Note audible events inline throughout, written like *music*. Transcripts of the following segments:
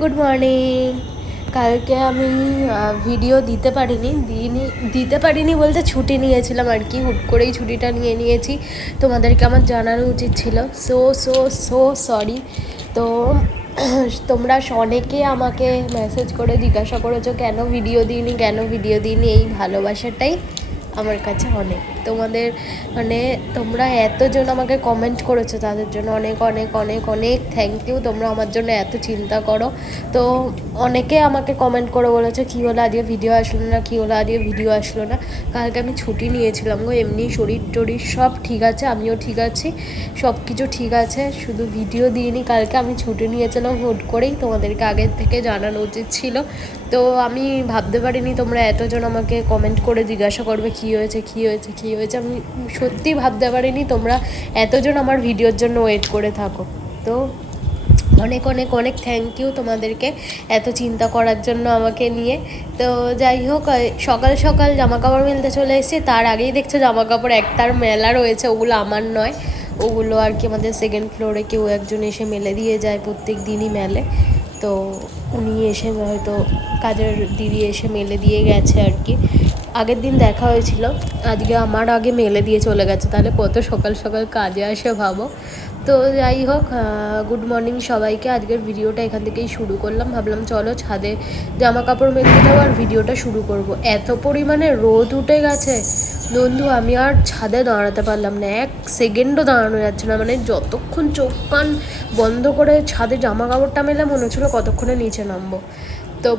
Good morning কালকে আমি video দিতে পারিনি, দিইনি, দিতে পারিনি বলতে ছুটি নিয়েছিলাম আর কি, হুট করেই ছুটিটা নিয়ে নিয়েছি। তোমাদেরকে আমার জানানো উচিত ছিল। সো সো সো সরি তো, *clears throat* তোমরা অনেকে আমাকে মেসেজ করে জিজ্ঞাসা করেছ, কেন ভিডিও দিইনি, কেন ভিডিও দিইনি? এই ভালোবাসাটাই আমার কাছে অনেক। তোমাদের মানে তোমরা এতজন আমাকে কমেন্ট করেছ তাদের জন্য অনেক অনেক অনেক অনেক থ্যাংক ইউ তোমরা আমার জন্য এত চিন্তা করো। তো অনেকে আমাকে কমেন্ট করে বলেছে, কী হলো? আজকে ভিডিও আসলো না, কী হলো? আজকে ভিডিও আসলো না। কালকে আমি ছুটি নিয়েছিলাম গো, এমনি শরীর টরীর সব ঠিক আছে, আমিও ঠিক আছি, সব কিছু ঠিক আছে, শুধু ভিডিও দিইনি। কালকে আমি ছুটি নিয়েছিলাম, হুট করেই তোমাদেরকে আগের থেকে জানানো উচিত ছিল। তো আমি ভাবতে পারিনি তোমরা এতজন আমাকে কমেন্ট করে জিজ্ঞাসা করবে, কী হয়েছে? কী হয়েছে? কী হয়েছে। আমি সত্যি ভাবতে পারিনি তোমরা এতজন আমার ভিডিওর জন্য ওয়েট করে থাকো। তো অনেক অনেক অনেক থ্যাংক ইউ তোমাদেরকে এত চিন্তা করার জন্য আমাকে নিয়ে। তো যাই হোক সকাল সকাল জামা কাপড় মেলতে চলে এসেছি। তার আগেই দেখছ জামা কাপড় একটার মেলা রয়েছে, ওগুলো আমার নয়। ওগুলো আর কি আমাদের সেকেন্ড ফ্লোরে কেউ একজন এসে মেলে দিয়ে যায় প্রত্যেক দিনই মেলে। তো উনি এসে হয়তো কাজের দিদি এসে মেলে দিয়ে গেছে আর কি। আগের দিন দেখা হয়েছিল। আজকে আমার আগে মেলে দিয়ে চলে গেছে। তাহলে কত সকাল সকাল কাজে আসে ভাবো। তো যাই হোক গুড মর্নিং সবাইকে। আজকের ভিডিওটা এখান থেকেই শুরু করলাম। ভাবলাম চলো ছাদে জামা কাপড় মেলতে যাব আর ভিডিওটা শুরু করব। এত পরিমাণে রোদ উঠে গেছে। বন্ধু, আমি আর ছাদে দাঁড়াতে পারলাম না। এক সেকেন্ডও দাঁড়ানো যাচ্ছে না। মানে যতক্ষণ চোখ কান বন্ধ করে ছাদে জামা কাপড়টা মেলে, মনে হচ্ছিল কতক্ষণে নিচে নামবো। তো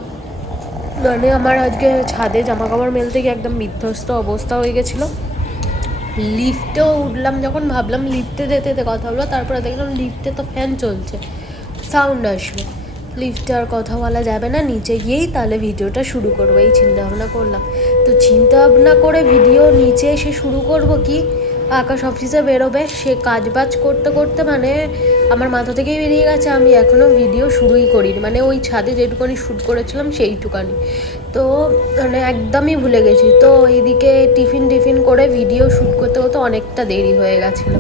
মানে আমার আজকে ছাদে জামা কাপড় মেলতে গিয়ে একদম বিধ্বস্ত অবস্থা হয়ে গেছিল। লিফটেও উঠলাম যখন, ভাবলাম লিফটে যেতে যেতে কথা বলব, তারপরে দেখলাম লিফটে তো ফ্যান চলছে সাউন্ড আসবে। লিফটে আর কথা বলা যাবে না, নিচে গিয়েই তাহলে ভিডিওটা শুরু করব, এই চিন্তা ভাবনা করলাম। তো চিন্তা ভাবনা করে ভিডিও নিচে এসে শুরু করব কি? আকাশ অফিসে বেরোবে, সে কাজ বাজ করতে করতে মানে আমার মাথা থেকেই বেরিয়ে গেছে, আমি এখনও ভিডিও শুরুই করিনি। মানে ওই ছাদে যেটুকানি শ্যুট করেছিলাম, সেইটুকানি। তো মানে একদমই ভুলে গেছি। তো এইদিকে টিফিন টিফিন করে ভিডিও শ্যুট করতে করতে অনেকটা দেরি হয়ে গেছিল।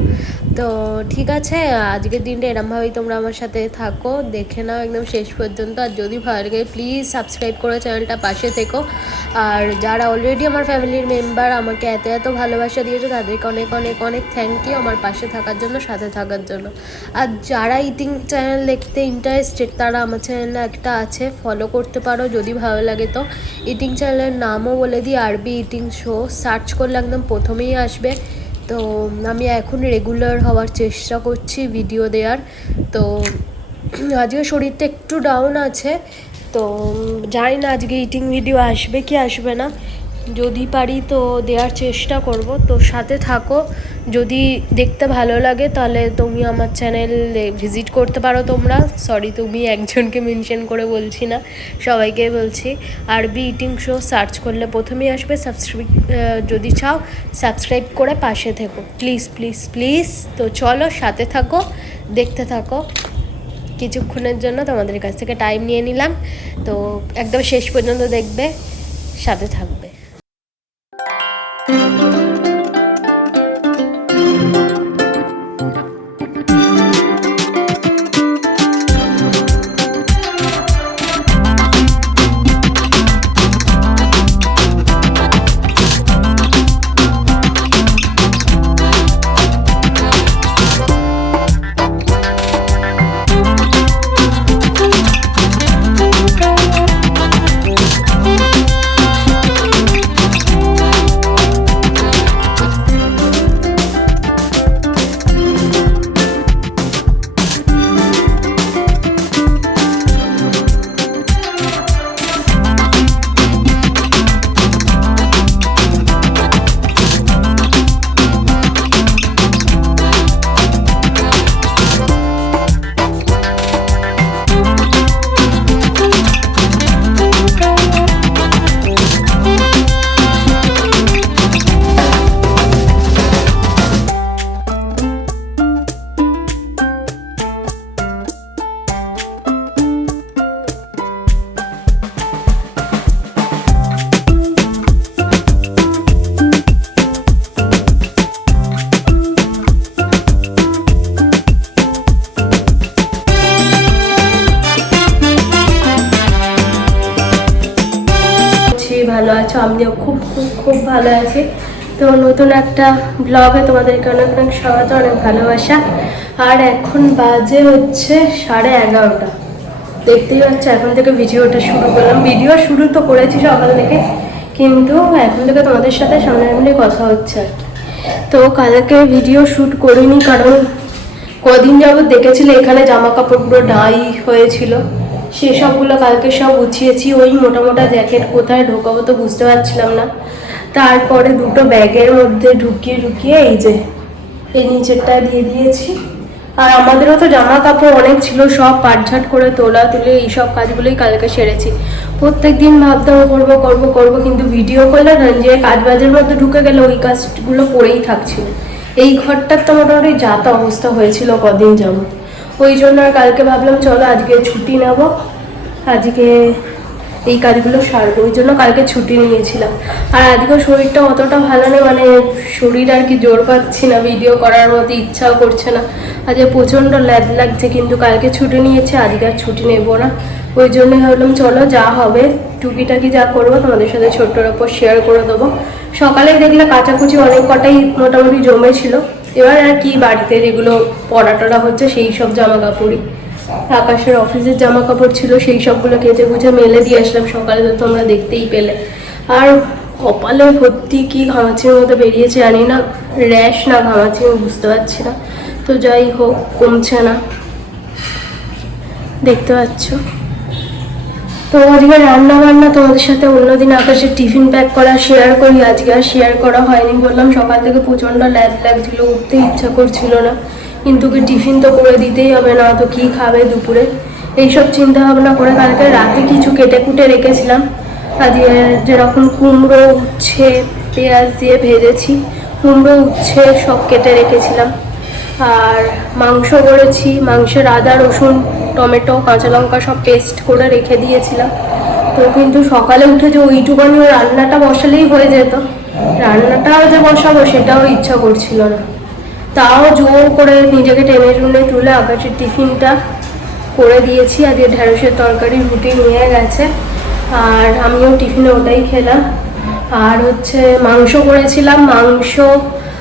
তো ঠিক আছে, আজকের দিনটা এরমভাবেই তোমরা আমার সাথে থাকো, দেখে নাও একদম শেষ পর্যন্ত। আর যদি ভালো লাগে প্লিজ সাবস্ক্রাইব করে চ্যানেলটা পাশে থেকো। আর যারা অলরেডি আমার ফ্যামিলির মেম্বার আমাকে এত এত ভালোবাসা দিয়েছে, তাদেরকে অনেক অনেক অনেক থ্যাংক ইউ আমার পাশে থাকার জন্য, সাথে থাকার জন্য। আর যারা ইটিং চ্যানেল দেখতে ইন্টারেস্টেড তারা আমার চ্যানেলে একটা আছে ফলো করতে পারো যদি ভালো লাগে তো। ইটিং চ্যানেলের নামও বলে দিই, আরবি ইটিং শো সার্চ করলে একদম প্রথমেই আসবে। তো আমি এখন রেগুলার হওয়ার চেষ্টা করছি ভিডিও দেওয়ার তো আজকে শরীরটা একটু ডাউন আছে। তো জানি না আজকে ইটিং ভিডিও আসবে কি আসবে না। যদি পারি তো দেওয়ার চেষ্টা করব। তো সাথে থাকো। যদি দেখতে ভালো লাগে তাহলে তুমি আমার চ্যানেল ভিজিট করতে পারো তোমরা। সরি তুমি একজনকে মেনশন করে বলছি না, সবাইকে বলছি। আরবি ইটিং শো সার্চ করলে প্রথমেই আসবে। সাবস্ক্রাইব যদি চাও সাবস্ক্রাইব করে পাশে থেকো। প্লিজ প্লিজ প্লিজ তো চলো সাথে থাকো, দেখতে থাকো। কিছুক্ষণের জন্য তোমাদের কাছ থেকে টাইম নিয়ে নিলাম। তো একদম শেষ পর্যন্ত দেখবে, সাথে থাকবে। আমিও খুব খুব খুব ভালো আছি। তো নতুন একটা ব্লগে তোমাদেরকে অনেক অনেক স্বাগত, অনেক ভালোবাসা। আর এখন বাজে হচ্ছে সাড়ে এগারোটা। দেখতেই পাচ্ছ, এখন থেকে ভিডিওটা শুরু করলাম। ভিডিও শুরু তো করেছি সকাল থেকে, কিন্তু এখন থেকে তোমাদের সাথে সামনাসামনি কথা হচ্ছে আর কি। তো কালকে ভিডিও শ্যুট করিনি, কারণ কদিন যাবত দেখেছিলে এখানে জামা কাপড়গুলো ডাই হয়েছিল। সেসবগুলো কালকে সব গুছিয়েছি, ওই মোটা মোটা জ্যাকেট কোথায় ঢোকাবো তো বুঝতে পারছিলাম না। তারপরে দুটো ব্যাগের মধ্যে ঢুকিয়ে ঢুকিয়ে এই যে, এই নিচেরটা দিয়ে দিয়েছি। আর আমাদেরও তো জামা কাপড় অনেক ছিল, সব পাটঝাট করে তোলা তুলে এই সব কাজগুলোই কালকে সেরেছি। প্রত্যেক দিন ভাবতাম করব করব করব, কিন্তু ভিডিও করলে না, যে কাজ বাজের মধ্যে ঢুকে গেলে ওই কাজগুলো পড়েই থাকছিল এই ঘরটার তো মোটামুটি যাতা অবস্থা হয়েছিল কদিন যাবত ওই জন্য আর কালকে ভাবলাম, চলো আজকে ছুটি নেব। আজকে এই কাজগুলো সারবো। ওই জন্য কালকে ছুটি নিয়েছিলাম। আর আজকেও শরীরটা অতটা ভালো নেই মানে শরীর আর কি জোর পাচ্ছি না ভিডিও করার মতো ইচ্ছাও করছে না। আজকে প্রচণ্ড ল্যাদ লাগছে, কিন্তু কালকে ছুটি নিয়েছে, আজকে আর ছুটি নেব না। ওই জন্য ভাবলাম, চলো যা হবে, টুকিটাকি যা করব, তোমাদের সাথে ছোট্টর ওপর শেয়ার করে দেবো। সকালে দেখলে কাচাকুচি অনেক কটাই মোটামুটি জমেছিল। এবার আর কি বাড়িতে যেগুলো পড়া টড়া হচ্ছে সেই সব জামা কাপড়ই আকাশের অফিসের জামা কাপড় ছিল, সেই সবগুলো কেচে গুছে মেলে দিয়ে আসলাম সকালে, তো তোমরা দেখতেই পেলে। আর কপালে ভর্তি কি ঘামাচির মতো বেরিয়েছে জানি না, র্যাশ না ঘামাচি, আমি বুঝতে পারছি না। তো যাই হোক, কমছে না। দেখতে পাচ্ছ? তো আজকে রান্না বান্না তোমাদের সাথে অন্যদিন আকাশে টিফিন প্যাক করা শেয়ার করি। আজকে আর শেয়ার করা হয়নি। বললাম সকাল থেকে প্রচণ্ড ল্যাদ লাগছিল, উঠতে ইচ্ছা করছিল না। কিন্তু কি টিফিন তো করে দিতেই হবে, না তো কি খাবে দুপুরে? এইসব চিন্তা ভাবনা করে কালকে রাতে কিছু কেটে কুটে রেখেছিলাম। আজকে যেরকম কুমড়ো, উচ্ছে, পেঁয়াজ দিয়ে ভেজেছি, কুমড়ো, উচ্ছে সব কেটে রেখেছিলাম। আর মাংস করেছি, মাংসের আদা, রসুন টমেটো, কাঁচা লঙ্কা সব পেস্ট করে রেখে দিয়েছিলাম। তো কিন্তু সকালে উঠে যে ওইটুকানি ওই রান্নাটা বসালেই হয়ে যেত। রান্নাটাও যে বসাবো সেটাও ইচ্ছা করছিল না। তাও জোর করে নিজেকে টেনে টুনে তুলে আকাশের টিফিনটা করে দিয়েছি। আজকে ঢেঁড়সের তরকারি, রুটি নিয়ে গেছে। আর আমিও টিফিনে ওটাই খেলাম। আর হচ্ছে মাংস করেছিলাম। মাংস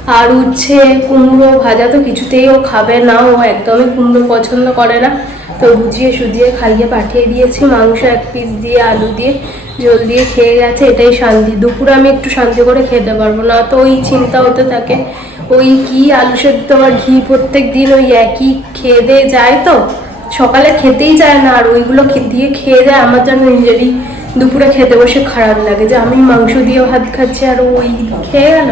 আর উচ্ছে, কুমড়ো ভাজা তো কিছুতেই ও খাবে না। ও একদমই কুমড়ো পছন্দ করে না। তো বুঝিয়ে সুজিয়ে খাইয়ে পাঠিয়ে দিয়েছি। মাংস এক পিস দিয়ে, আলু দিয়ে জল দিয়ে খেয়ে গেছে, এটাই শান্তি। দুপুরে আমি একটু শান্তি করে খেতে পারব না, তো ওই চিন্তা হতে থাকে, ওই কি আলু সেদ্ধ আর ঘি প্রত্যেক দিন ওই একই খেয়ে দিয়ে যায় তো? সকালে খেতেই যায় না, আর ওইগুলো দিয়ে খেয়ে যায় আমার জন্য নিজেরই দুপুরে খেতে বসে খারাপ লাগে যে আমি মাংস দিয়ে ভাত খাচ্ছি আর ওই খেয়ে গেল।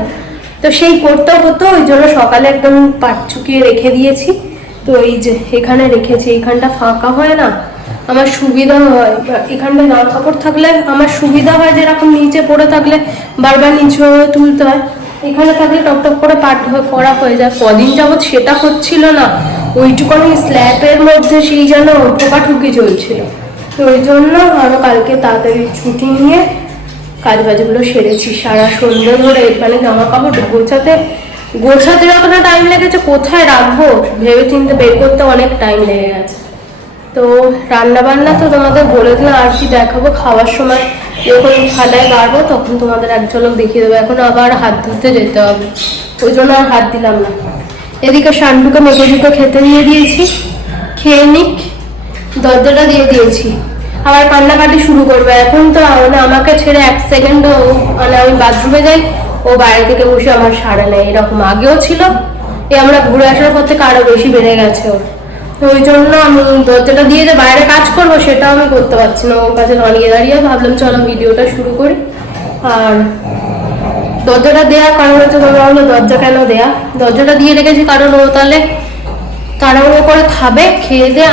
তো সেই করতে হতো, ওই জন্য সকালে একদম পাট চুকিয়ে রেখে দিয়েছি। তো এই যে এখানে রেখেছি এখানটা ফাঁকা হয় না, আমার সুবিধা হয়। এখানটা জামা কাপড় থাকলে আমার সুবিধা হয়, যেরকম নিচে পড়ে থাকলে বারবার নিচে তুলতে হয়। এখানে থাকলে টপ টপ করে পাট করা হয়ে যায়। কদিন যাবৎ সেটা হচ্ছিল না। ওইটুকুনি স্ল্যাপের মধ্যে সেই যেন ঠোকাঠুকি চলছিল। তো ওই জন্য আরও কালকে তাড়াতাড়ি ছুটি নিয়ে কাজ বাজগুলো সেরেছি। সারা সন্ধ্যে ধরে মানে জামা কাপড় গোছাতে গোছাতে যতটা টাইম লেগেছে কোথায় রাখব ভেবে চিন্তে বের করতে অনেক টাইম লেগে গেছে। তো রান্না বান্না তো তোমাদের বলে দিলাম, আর কি দেখাবো? খাওয়ার সময় যখন থালায় বাড়বো তখন তোমাদের এক ঝলক দেখিয়ে দেবো। এখন আবার হাত ধুতে যেতে হবে। ওই জন্য আর হাত দিলাম না। এদিকে শান্ডুকে মেঘে দুটো খেতে দিয়ে দিয়েছি। খেয়ে নিক, দরজাটা দিয়ে দিয়েছি। আবার কান্নাকাটি শুরু করবে। এখন তো মানে আমাকে ছেড়ে এক সেকেন্ড মানে আমি বাথরুমে যাই ও বাইরে থেকে বসে আমার সাড়ে নেয়, এরকম আগেও ছিল। এ আমরা ঘুরে আসার পর থেকে আরও বেশি বেড়ে গেছে ওর ওই জন্য আমি দরজাটা দিয়ে যে বাইরে কাজ করব সেটাও আমি করতে পারছি না। ওর কাছে দাঁড়িয়ে দাঁড়িয়ে ভাবলাম, চলো ভিডিওটা শুরু করি। আর দরজাটা দেওয়া কারণ হচ্ছে তোমরা বলো দরজা কেন দেয়া? দরজাটা দিয়ে রেখেছি কারণ ও তাহলে তাড়াহুড়ো করে খাবে, খেয়ে দিয়ে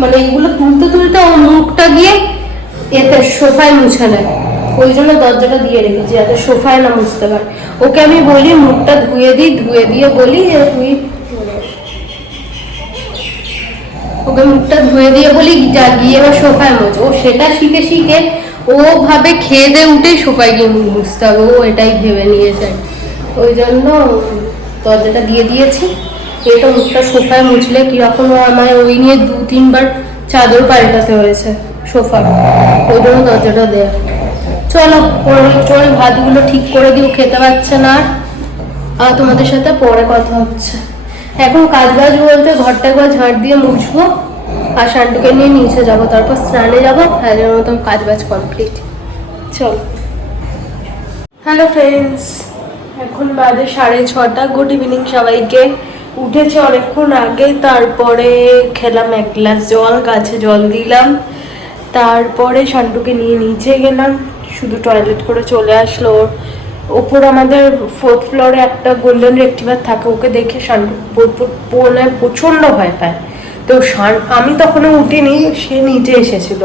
মানে এইগুলো তুলতে তুলতে ও মুখটা গিয়ে এতে সোফায় মুছে নেয় ওই জন্য দরজাটা দিয়ে রেখেছি যাতে সোফায় না মুছতে পারে। ওকে আমি বলি, মুখটা ধুয়ে দিই, ধুয়ে দিয়ে বলি যে তুই ওকে মুখটা ধুয়ে দিয়ে বলি যা গিয়ে এবার সোফায় মোচ ও সেটা শিখে শিখে ও ভাবে খেয়ে দিয়ে উঠেই সোফায় গিয়ে মুছতে হবে। ও এটাই ভেবে নিয়েছে। ওই জন্য দরজাটা দিয়ে দিয়েছি। এটা মুখটা সোফায় মুছলে কীরকম আমায় ওই নিয়ে দু তিনবার চাদর পাল্টাতে হয়েছে সোফা ওই জন্য দরজাটা দেয়া। চলো চল, ভাতগুলো ঠিক করে দিও, খেতে পারছে না আর। তোমাদের সাথে পরে কথা হচ্ছে। এখন কাজ বাজ বলতে ঘরটা একবার ঝাড় দিয়ে মুছবো, আর শান্টুকে নিয়ে নিচে যাব, তারপর স্নানে যাব আজের মতো কাজ বাজ কমপ্লিট চলো। হ্যালো ফ্রেন্ডস এখন বাজে সাড়ে ছটা গুড ইভিনিং সবাইকে। উঠেছে অনেকক্ষণ আগে, তারপরে খেলাম এক গ্লাস জল, গাছে জল দিলাম। তারপরে শান্টুকে নিয়ে নিচে গেলাম। শুধু টয়লেট করে চলে আসলো ওর। ওপর আমাদের ফোর্থ ফ্লোরে একটা গোল্ডেন রেক্টিভার থাকে, ওকে দেখে শান্টু মানে প্রচণ্ড ভয় পায়। তো আমি তখনও উঠিনি, সে নিজে এসেছিল।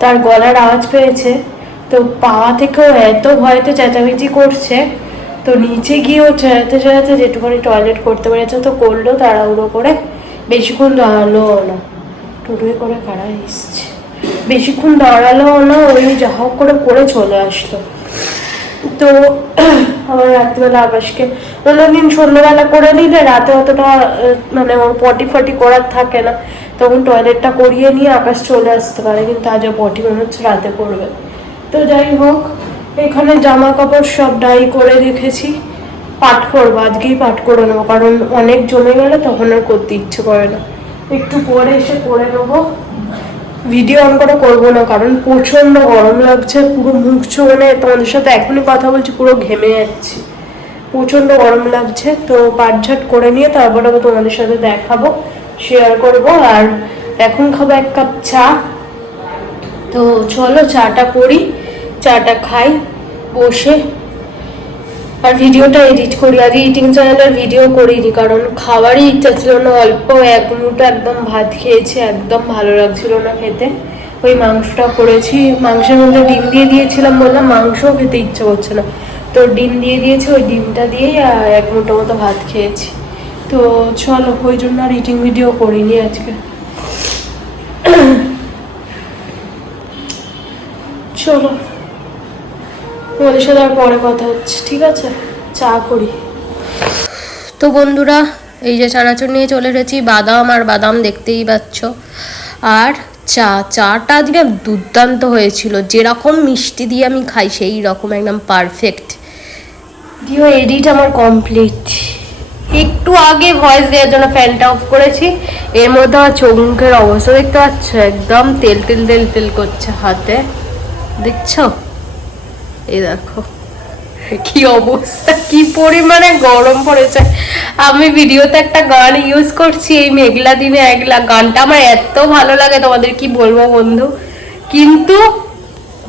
তার গলার আওয়াজ পেয়েছে। তো পাওয়া থেকেও এত ভয়তে চেঁচামেচি করছে, তো নিচে গিয়ে ও চেঁচাতে চেঁচাতে যেটুখানি টয়লেট করতে পেরেছে তো করল তাড়াহুড়ো করে। বেশিক্ষণ দাঁড়াল না। টোটোয় করে কারা এসছে? বেশিক্ষণ দাঁড়াল না, ওই যা হোক করে করে চলে আসলো তো আমার রাত্রিবেলা আকাশকে অন্যদিন সন্ধ্যেবেলা করে নিলে, রাতে অতটা মানে ওর পটি ফটি করার থাকে না। তখন টয়লেটটা করিয়ে নিয়ে আকাশ চলে আসতে পারে, কিন্তু আজও পটি মনে হচ্ছে রাতে করবে তো যাই হোক, এখানে জামা কাপড় সব ডাই করে রেখেছি। পাঠ করব, আজকেই পাঠ করে নেব, কারণ অনেক জমে গেলে তখন আর করতে ইচ্ছে করে না। একটু পরে এসে করে নেব। ভিডিও অন করে করব না, কারণ প্রচণ্ড গরম লাগছে, পুরো মুখ মানে তোমাদের সাথে এখনই কথা বলছি, পুরো ঘেমে যাচ্ছি। প্রচণ্ড গরম লাগছে, তো পাটঝাট করে নিয়ে তারপরে আবার তোমাদের সাথে দেখাবো শেয়ার করব, আর এখন খাব এক কাপ চা। তো চলো চাটা করি, চাটা খাই, বসে আর ভিডিওটা এডিট করি আজ ইটিং চ্যানেলের ভিডিও করিনি, কারণ খাবারই ইচ্ছা ছিল না, অল্প এক মুঠো একদম ভাত খেয়েছি, একদম ভালো লাগছিল না খেতে। ওই মাংসটা করেছি, মাংসের মধ্যে ডিম দিয়ে দিয়েছিলাম বললাম, মাংসও খেতে ইচ্ছে করছে না। তো ডিম দিয়ে দিয়েছি, ওই ডিমটা দিয়েই এক মুঠো মতো ভাত খেয়েছি। তো চলো, ওই জন্য আর ইটিং ভিডিও করিনি আজকে। চলো। তোমাদের সাথে আর পরে কথা হচ্ছে ঠিক আছে? চা করি। তো বন্ধুরা এই যে চানাচুর নিয়ে চলে এসেছি বাদাম আর বাদাম দেখতেই পাচ্ছ। আর চা চাটা আজকে দুর্দান্ত হয়েছিল। যেরকম মিষ্টি দিয়ে আমি খাই সেই রকম একদম পারফেক্ট ভিডিও এডিট আমার কমপ্লিট একটু আগে ভয়েস দেওয়ার জন্য ফ্যানটা অফ করেছি। এর মধ্যে আমার চোখ মুখের অবস্থা দেখতে পাচ্ছ? একদম তেল তেল তেল তেল করছে হাতে। দেখছ? এই দেখো, কি অবস্থা, কি পরিমাণে গরম পড়েছে। আমি ভিডিওতে একটা গান ইউজ করছি এই মেঘলা দিনে একলা। গানটা আমার এত ভালো লাগে, তোমাদের কি বলব বন্ধু? কিন্তু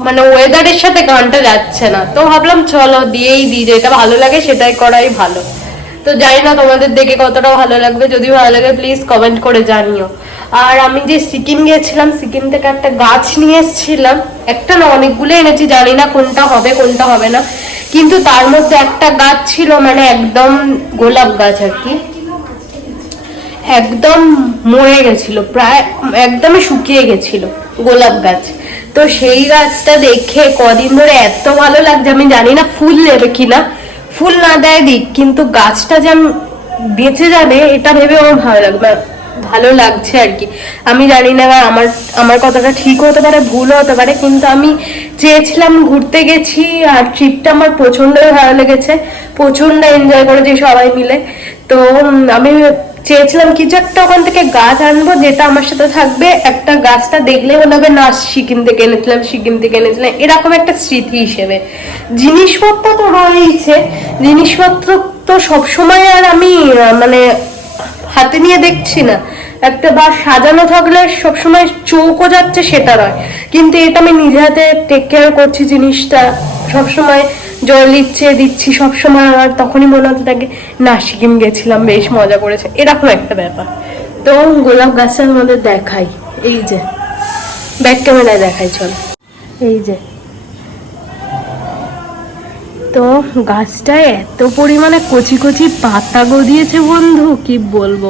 মানে ওয়েদারের সাথে গানটা যাচ্ছে না। তো ভাবলাম, চলো দিয়েই দিই, যেটা ভালো লাগে সেটাই করাই ভালো। তো জানি না, তোমাদের দেখে কতটা ভালো লাগবে। যদি ভালো লাগে প্লিজ কমেন্ট করে জানিও। আর আমি যে সিকিম গিয়েছিলাম, সিকিম থেকে একটা গাছ নিয়ে এসেছিলাম। একটা না, অনেকগুলো এনেছি, জানি না কোনটা হবে কোনটা হবে না। কিন্তু তার মধ্যে একটা গাছ ছিল মানে একদম গোলাপ গাছ আর কি। একদম মরে গেছিল, প্রায় একদমই শুকিয়ে গেছিল গোলাপ গাছ। তো সেই গাছটা দেখে কদিন ধরে এত ভালো লাগছে, আমি জানি না ফুল নেবে কিনা। ফুল না দেয় দিক, কিন্তু গাছটা যে বেঁচে যাবে, এটা ভেবে আমার ভালো লাগবে ভালো লাগছে আর কি। আমি জানি না আমার আমার কথাটা ঠিক হতে পারে, ভুল হতে পারে, কিন্তু আমি চেয়েছিলাম ঘুরতে গেছি আর ট্রিপটা আমার প্রচণ্ডই ভালো লেগেছে, প্রচণ্ড এনজয় করেছি সবাই মিলে। তো আমি চেয়েছিলাম কিছু একটা ওখান থেকে গাছ আনব, যেটা আমার সাথে থাকবে, একটা গাছটা দেখলে মনে হবে, না, সিকিম থেকে এনেছিলাম, সিকিম থেকে এনেছিলাম, এরকম একটা স্মৃতি হিসেবে। জিনিসপত্র তো রয়েছে জিনিসপত্র তো সবসময় আর আমি মানে হাতে নিয়ে দেখছি না। একটা বা সাজানো থাকলে সবসময় চৌকো যাচ্ছে সেটা নয়। কিন্তু এটা আমি নিজে হাতে টেক কেয়ার করছি জিনিসটা। সবসময় জল দিচ্ছে দিচ্ছি সবসময় আমার তখনই মনে হতে থাকে, না, সিকিম গেছিলাম, বেশ মজা করেছে। এরকম একটা ব্যাপার। তো গোলাপ গাছটা আমাদের দেখাই। এই যে, ব্যাক ক্যামেরায় দেখাই, চল। এই যে তো গাছটায় এত পরিমাণে কচি কচি পাতা গদিয়েছে বন্ধু, কি বলব?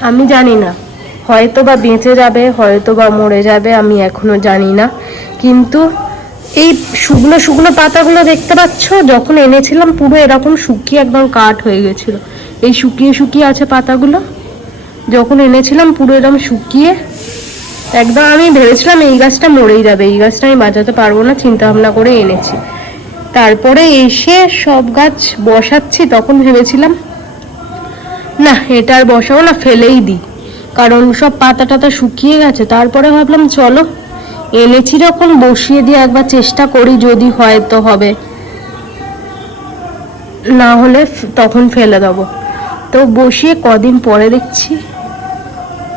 আমি জানি না। হয়তো বা বেঁচে যাবে হয়তো বা মরে যাবে, আমি এখনও জানি না। কিন্তু এই শুকনো শুকনো পাতাগুলো দেখতে পাচ্ছ? যখন এনেছিলাম, পুরো এরকম শুকিয়ে একদম কাঠ হয়ে গেছিল। এই শুকিয়ে শুকিয়ে আছে পাতাগুলো। যখন এনেছিলাম, পুরো এরকম শুকিয়ে, একদম আমি ভেবেছিলাম এই গাছটা মরেই যাবে। এই গাছটা আমি বাঁচাতে পারব না চিন্তা ভাবনা করে এনেছি। তারপরে এসে সব গাছ বসাচ্ছি, তখন ভেবেছিলাম, না, এটা আর বসাবো না, ফেলেই দিই। কারণ সব পাতা টাতা শুকিয়ে গেছে। তারপরে ভাবলাম, চলো, এনেছি যখন, বসিয়ে দিয়ে একবার চেষ্টা করি, যদি হয় তো হবে। না হলে তখন ফেলে দেবো। তো বসিয়ে কদিন পরে দেখছি,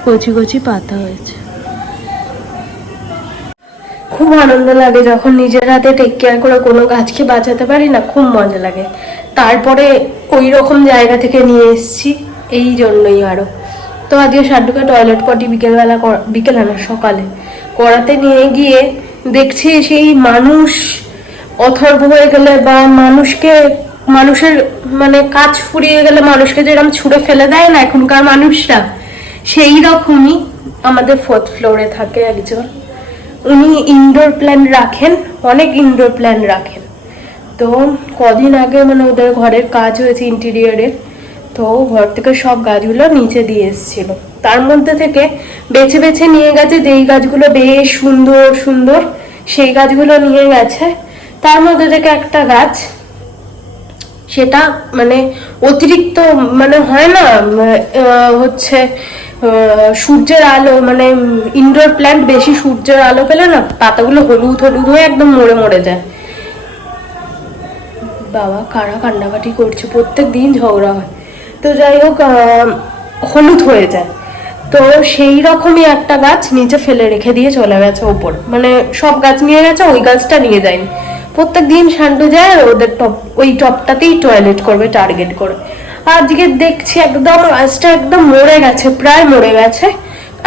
কচি কচি পাতা হয়েছে। খুব আনন্দ লাগে যখন নিজের হাতে টেক কেয়ার করে কোনো গাছকে বাঁচাতে পারি না, খুব মজা লাগে। তারপরে ওই রকম জায়গা থেকে নিয়ে এসেছি, এই জন্যই আরও। তো আজকে সাড্ডুকে টয়লেট পটি বিকেলবেলা বিকেলে না সকালে করাতে নিয়ে গিয়ে দেখছি সেই মানুষ অথর্ব হয়ে গেলে বা মানুষকে, মানুষের মানে কাজ ফুরিয়ে গেলে মানুষকে যেরকম ছুঁড়ে ফেলে দেয় না এখনকার মানুষরা, সেই রকমই আমাদের ফোর্থ ফ্লোরে থাকে একজন। উনি ইনডোর প্ল্যান রাখেন, অনেক ইনডোর প্ল্যান রাখেন। তো কদিন আগে মানে ওদের ঘরের কাজ হয়েছে ইন্টেরিয়রের তো ঘর থেকে সব গাছগুলো নিচে দিয়ে এসেছিল। তার মধ্যে থেকে বেছে বেছে নিয়ে গেছে, যেই গাছগুলো বেশ সুন্দর সুন্দর, সেই গাছগুলো নিয়ে গেছে। তার মধ্যে থেকে একটা গাছ, সেটা মানে অতিরিক্ত মানে হয় না হচ্ছে সূর্যের আলো মানে ইনডোর প্ল্যান্ট বেশি সূর্যের আলো পেলে না পাতাগুলো হলুদ হলুদ হয়ে একদম মরে মরে যায়। বাবা, কারা কান্নাকাটি করছে? প্রত্যেক দিন ঝগড়া হয়। তো যাই হোক হলুদ হয়ে যায়। তো সেই রকমই একটা গাছ নিচে ফেলে রেখে দিয়ে চলে গেছে ওপর। মানে সব গাছ নিয়ে গেছে, ওই গাছটা নিয়ে যায়নি। প্রত্যেক দিন শান্টু যায়, ওদের টপ ওই টপটাতেই টয়লেট করবে টার্গেট করে। আজকে দেখছি একদম গাছটা একদম মরে গেছে, প্রায় মরে গেছে।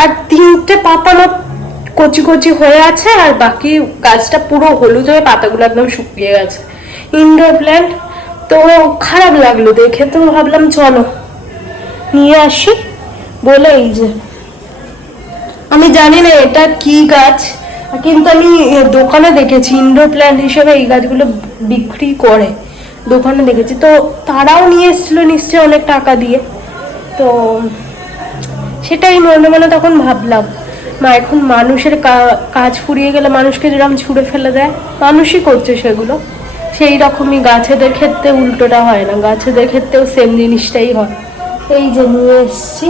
আর তিনটে পাতা না কচি কচি হয়ে আছে, আর বাকি গাছটা পুরো হলুদ হয়ে পাতাগুলো একদম শুকিয়ে গেছে। ইনডোর প্ল্যান্ট তো খারাপ লাগল দেখে, তো ভাবলাম চলো, নিয়ে আসি। বলে এই যে, আমি জানি না এটা কি গাছ, কিন্তু আমি দোকানে দেখেছি ইনডোর প্ল্যান্ট হিসেবে এই গাছগুলো বিক্রি করে। দোকানে দেখেছি। তো তারাও নিয়ে এসেছিল নিশ্চয়ই অনেক টাকা দিয়ে। তো সেটাই মনে মনে তখন ভাবলাম, মা, এখন মানুষের কাজ ফুরিয়ে গেলে মানুষকে যেরকম ছুঁড়ে ফেলে দেয়, মানুষই করছে সেগুলো। সেই রকমই গাছেদের ক্ষেত্রে উল্টোটা হয় না, গাছেদের ক্ষেত্রেও সেম জিনিসটাই হয়। এই যে নিয়ে এসছি,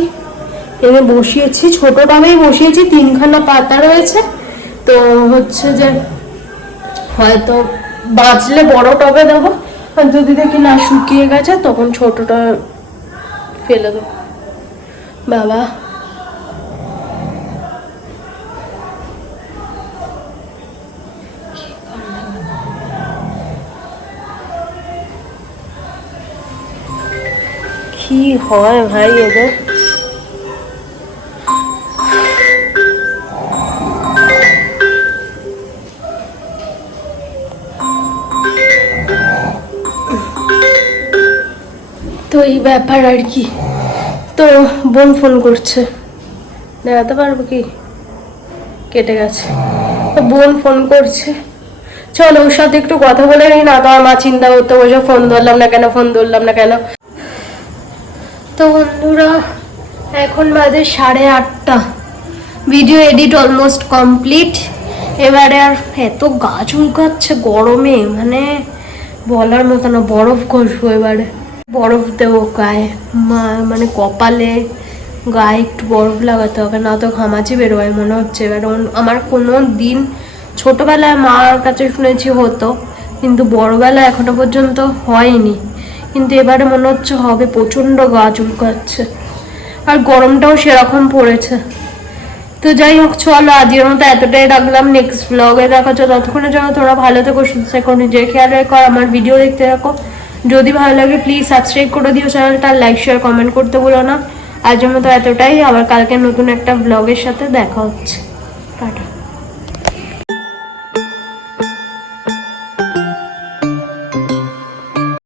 এনে বসিয়েছি ছোট টবেই বসিয়েছি, তিনখানা পাতা রয়েছে। তো হচ্ছে যে হয়তো বাঁচলে বড় টবে দেবো যদি দেখি না শুকিয়ে গেছে তখন ছোটটা ফেলে দেবো। বাবা। কি হয় ভাই এদের? তো এই ব্যাপার আর কি। তো বোন ফোন করছে। দেখাতে পারব কি? কেটে গেছে। তো বোন ফোন করছে। চলো ওর সাথে একটু কথা বলে নিই না তো আমার মা চিন্তা করতে বসে ফোন ধরলাম না কেন ফোন ধরলাম না কেন। তো বন্ধুরা, এখন বাজে সাড়ে আটটা। ভিডিও এডিট অলমোস্ট কমপ্লিট এবারে আর এত গাছ উলকাচ্ছে গরমে মানে বলার মতো না, বরফ ঘষবো এবারে। বরফ দেবো গায়ে। মা মানে কপালে গায়ে একটু বরফ লাগাতে হবে, না তো ঘামাচি বেরোয় মনে হচ্ছে। এবার আমার কোনো দিন ছোটোবেলায় মার কাছে শুনেছি হতো, কিন্তু বড়বেলা এখনও পর্যন্ত হয়নি। কিন্তু এবারে মনে হচ্ছে হবে, প্রচণ্ড গা চুলকাচ্ছে। আর গরমটাও সেরকম পড়েছে। তো যাই হোক, চলো, আজকের মতো এতটাই রাখলাম। নেক্সট ব্লগে দেখা হচ্ছে। ততক্ষণের জন্য তোমরা ভালো থেকো, সুস্থ থেকো, নিজের খেয়াল রেখো আমার ভিডিও দেখতে থাকো। যদি ভালো লাগে প্লিজ সাবস্ক্রাইব করে দিও চ্যানেলটা লাইক শেয়ার কমেন্ট করতে বলো না। আজ মতো এতটাই। আবার কালকে নতুন একটা ব্লগের সাথে দেখা হচ্ছে। টাটা।